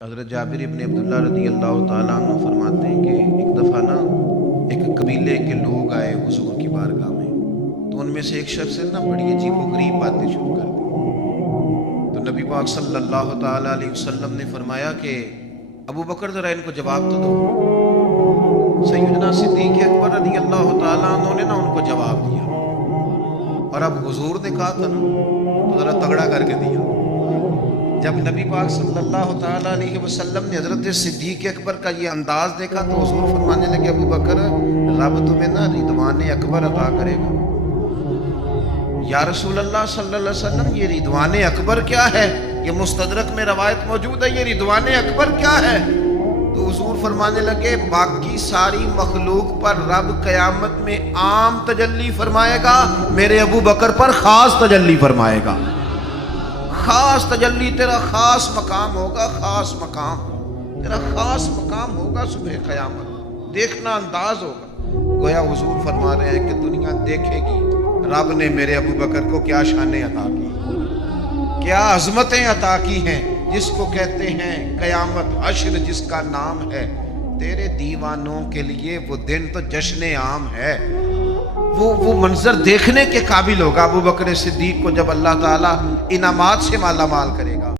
حضرت جابر ابن عبداللہ رضی اللہ تعالیٰ عنہ فرماتے ہیں کہ ایک دفعہ ایک قبیلے کے لوگ آئے حضور کی بارگاہ میں، تو ان میں سے ایک شخص نے بڑی عجیب و غریب باتیں شروع کر دی۔ تو نبی پاک صلی اللہ تعالیٰ علیہ وسلم نے فرمایا کہ ابو بکر ذرا ان کو جواب تو دو۔ سیدنا صدیق اکبر رضی اللہ تعالیٰ عنہ نے ان کو جواب دیا، اور اب حضور نے کہا تھا تو ذرا تگڑا کر کے دیا۔ جب نبی پاک صلی اللہ تعالیٰ علیہ وسلم نے حضرت صدیق اکبر کا یہ انداز دیکھا تو حضور فرمانے لگے ابو بکر رب تمہیں رضوان اکبر عطا کرے گا۔ یا رسول اللہ صلی اللہ علیہ وسلم یہ رضوان اکبر کیا ہے؟ یہ مستدرک میں روایت موجود ہے، یہ رضوان اکبر کیا ہے؟ تو حضور فرمانے لگے باقی ساری مخلوق پر رب قیامت میں عام تجلی فرمائے گا، میرے ابو بکر پر خاص تجلی فرمائے گا۔ خاص تجلی، تیرا خاص مقام ہوگا، خاص مقام تیرا خاص مقام ہوگا، صبح قیامت دیکھنا انداز ہوگا۔ گویا حضور فرما رہے ہیں کہ دنیا دیکھے گی رب نے میرے ابو بکر کو کیا شانیں عطا کی، کیا عظمتیں عطا کی ہیں، جس کو کہتے ہیں قیامت حشر، جس کا نام ہے۔ تیرے دیوانوں کے لیے وہ دن تو جشن عام ہے، وہ منظر دیکھنے کے قابل ہوگا۔ ابو بکر صدیق کو جب اللہ تعالیٰ انعامات سے مالا مال کرے گا۔